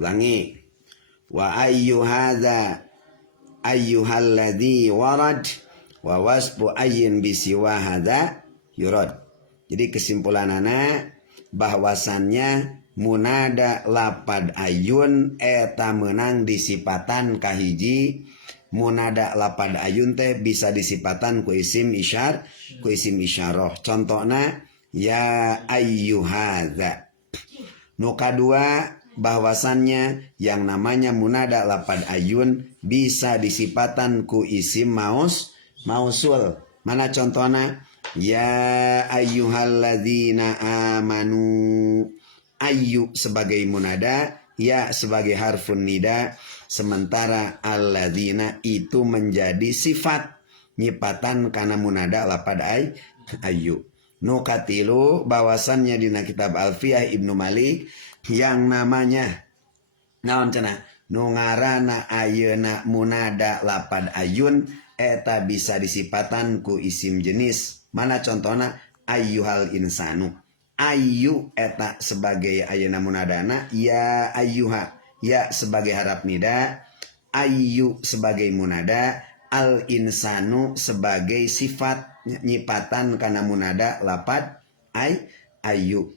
Ulangi. Wa ayyu hadza ayyuhalladzi warad wa wasfu ayyin bisiwa hadza yurad. Jadi kesimpulanana bahwasannya munada lapad ayun eta menang disipatan kahiji. Munada lapad ayun teh bisa disipatan ku isim isyarah. Contohna ya ayyuhadza. Nu kadua bahwasannya yang namanya munada lapad ayun bisa disipatan ku isim mausul. Mana contohna? Ya ayyuhalladzina amanu. Ayyu sebagai munada, ya sebagai harfun nida, sementara alladzina itu menjadi sifat nyipatan kana munada lapad ayyu. Nu katilu bahwasannya dina kitab Alfiyah Ibnu Malik yang namanya naon cenah nu ngaranna ayeuna munada lapad ayun eta bisa disipatan ku isim jenis. Mana contohna? Ayyuhal insanu. Ayyu eta sebagai ayeuna munadana, ya ayyuha ya sebagai harap nida, ayyu sebagai munada, al insanu sebagai sifat nyipatan kana munada lapad ayyu.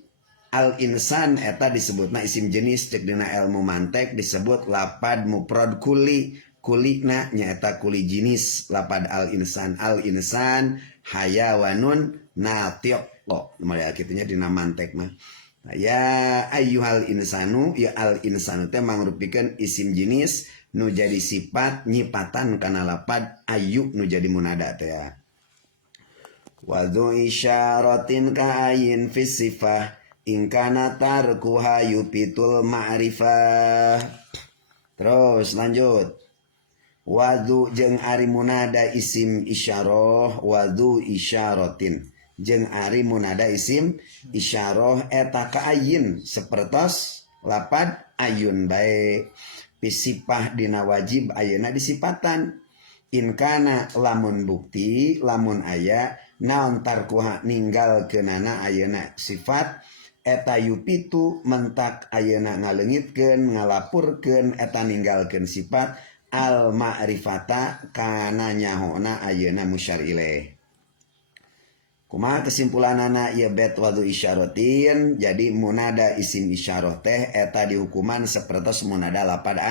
Al insan eta disebutna isim jenis, cek dina ilmu mantek disebut lapad mufrad kuli. Kulina nyaeta kuli jenis lapad al insan hayawanun natiq. Mulai akitunya dina mantek mah. Ya ayyuhal insanu, ya al insanu teh mangrupikeun isim jenis nu jadi sifat nyipatan kana lapad ayyu nu jadi munada teh ya. Wa dzu isyaratin ka ayin fi sifah in kana tarkuha yupitul ma'rifah. Terus lanjut. Wadhu jeung ari munada isim isyarah, wadhu isyaratin jeung ari munada isim isyarah eta ka ayin sapertos lapad ayun bae pisipah dina wajib ayeuna disipatan. In kana lamun bukti lamun aya naon tarkuha ninggalkeunana ayeuna sifat eta yupitu mentak ayeuna ngaleungitkeun ngalapurkeun eta ninggalkeun sifat al ma'rifata kana nyahona ayeuna musyar ilaih. Kumaha kesimpulanana ieu bet wadu isyaratin, jadi munada isim isyarah teh eta dihukuman sapertos munada lapad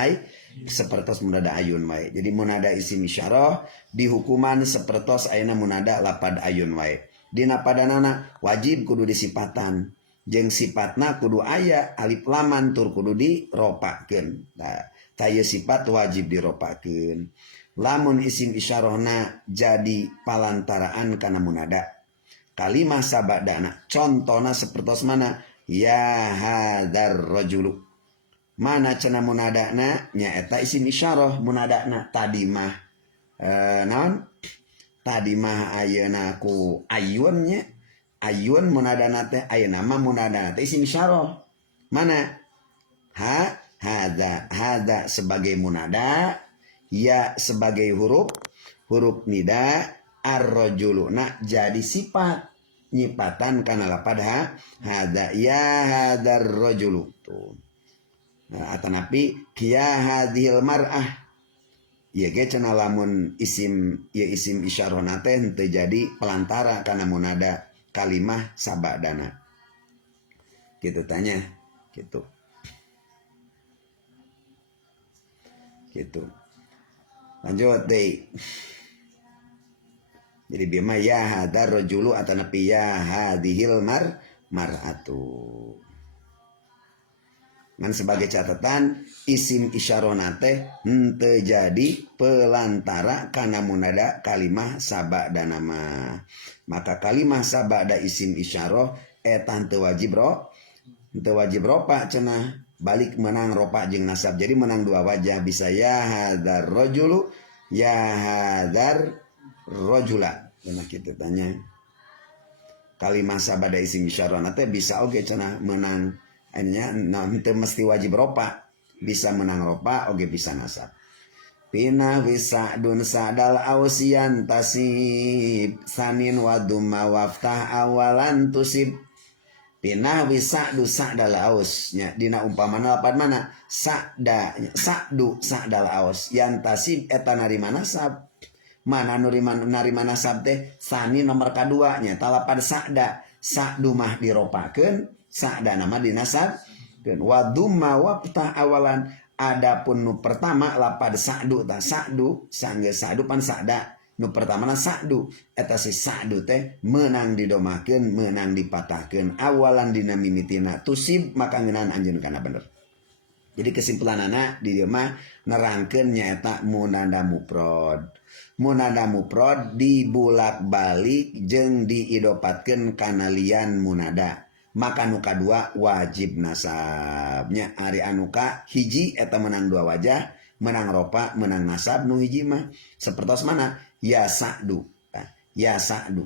sapertos munada ayun wae. Jadi munada isim isyarah dihukuman sapertos ayeuna munada lapad ayun wae. Dina padanana wajib kudu disipatan jeung sifatna kudu aya alif laman tur kudu diropakeun. Taya sifat wajib diropakeun. Lamun isim isyarahna jadi palantaraan kana munada. Kalimah sabadana contona sapertos mana? Ya hadzal rajulu. Mana cenah munadana nyaeta isim isyarah munadana tadi mah naon? Tadi mah ayeuna ku ayun nya. Ayun munadana teh ayeuna mah munadana teh isim isyarah. Mana? Hadza sebagai munada, ya sebagai huruf nida, ar-rajuluna jadi sifat nyipatan kana lapad hadza ya hadzal rajulu tuh. Nah, atanapi ya hadhil mar'ah. Ieu ge cenah lamun isim isyarahna teh henteu jadi pelantara kana munada kalimah sabadana. Gitu tanya, gitu. Gitu. Lanjut deh. Jadi bima ya hadar rajulu atanapi ya hadhil mar'atu. Ngan sebagai catatan isim isyarah teh henteu jadi pelantara kana munada kalimah sabada nama. Maka kalimah sabada isim isyarah eta henteu wajib ropa cenah. Balik menang ropa jeung nasab. Jadi menang dua wajah. Bisa ya hadar rajulu, ya hadar rajula. Karena kita tanya. Kalimah sabada isim isyarah teh bisa oge cenah menang. Anya teu mesti wajib ropa. Bisa menang ropa oge bisa nasab. Pina wisa dun sadal ausian tasib sanin wadumma waftah awalan tusib. Pinahwi sa'du sa'dal aus nya dina umpamana lapan mana sa'da sa'du sa'dal aus yantasib eta narima nasab mana narima nasab teh sani nomor kadua nya talapad sa'da sa'du mah diropakeun sa'da nama dinasab keun wa dumma waqtah awalan adapun nu pertama lapad sa'du ta sa'du sangge sa'du pan sa'da nu pertama na sa'du eta si sa'du teh menang didomakeun menang dipatahkeun awalan dina mimitina tusib maka ngeunaan anjeun kana bener. Jadi kesimpulanana di dieu mah nerangkeun nyaeta munada mufrad. Munada mufrad dibulak-balik jeung diidopatkeun kana lian munada. Maka nu kadua wajib nasabnya ari anu ka hiji eta menang dua wajah menang ropa menang nasab nu hiji mah sapertos mana ya sa'du ya sa'du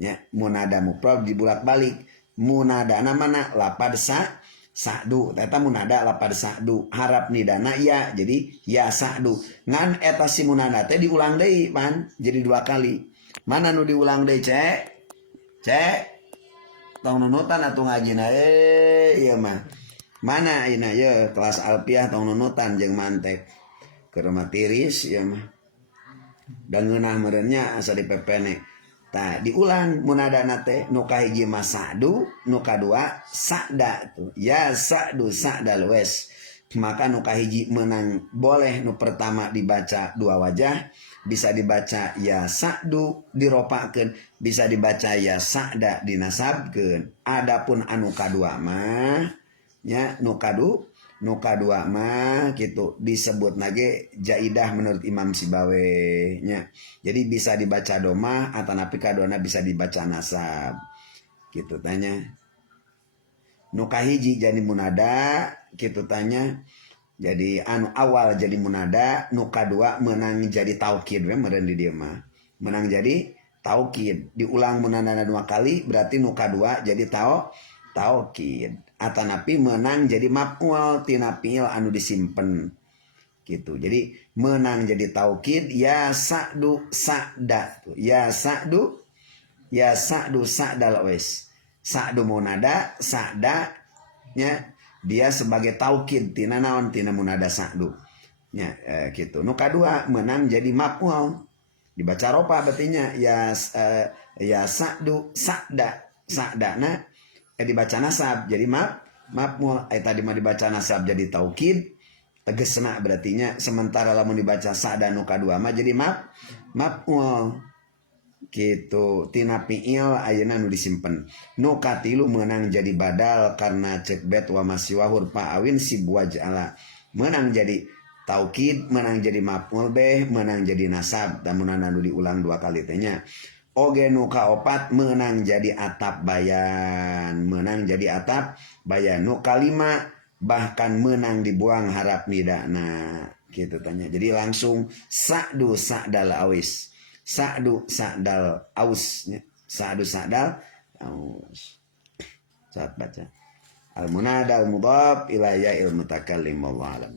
ya munada mufrad dibulak-balik munada mana lapad sa'du eta munada lapad sa'du harap nidana ya jadi ya sa'du ngan eta si munada teh diulang deui pan jadi dua kali mana nu diulang deui cek tong nunutan atuh ngajina ieu mah mana ayeuna ye kelas alfiah tong nunutan jeung mantek keur mah tiris ieu mah dan ngeunah merenya asa dipepene tah diulang munadana teh nu kahiji mah sa'du nu kadua sa'da tuh ya sa'du sa'dal wes maka nu kahiji menang boleh nu pertama dibaca dua wajah bisa dibaca ya sa'du diropakeun bisa dibaca ya sa'da dinasabkeun adapun anu kadua mah nya nu kadua mah gitu disebut nage jaidah menurut Imam Sibawe nya jadi bisa dibaca domah atanapi kaduana bisa dibaca nasab gitu tanya nu kahiji jadi munada gitu tanya jadi anu awal jadi munada nu kadua menang jadi taukid we meureun di dieu mah menang jadi taukid diulang munadana dua kali berarti nu kadua jadi taukid atanapi menang jadi maf'ul tina fi'il anu disimpen gitu jadi menang jadi taukid ya sa'du sa'da ya sa'du sa'dal wes sa'du munada sa'da nya dia sebagai taukid tina naon tina munada sa'du nya gitu nu kadua menang jadi maf'ul dibaca ropa berarti ya sa'du sa'dana dibaca nasab jadi maf'ul tadi mah dibaca nasab jadi taukid tegesna berartinya sementara lamun dibaca sa'da nu kadua mah jadi maf'ul gitu tina fi'il ayeuna nu disimpen nu katilu menang jadi badal karena cek bet wa masyiwa hurfa awin sibwa ja'ala menang jadi taukid menang jadi maf'ul beh menang jadi nasab dan munana nu diulang dua kali teh nya oge nu kaopat menang jadi atap bayan menang jadi atap bayan nu kalima bahkan menang dibuang harap nidana gitu tanya jadi langsung sa'du sa'dal awis sa'du sa'dal aus sa'du sa'dal aus saat baca al munada al mudhaf ila ya'il mutakallim wallahu a'lam.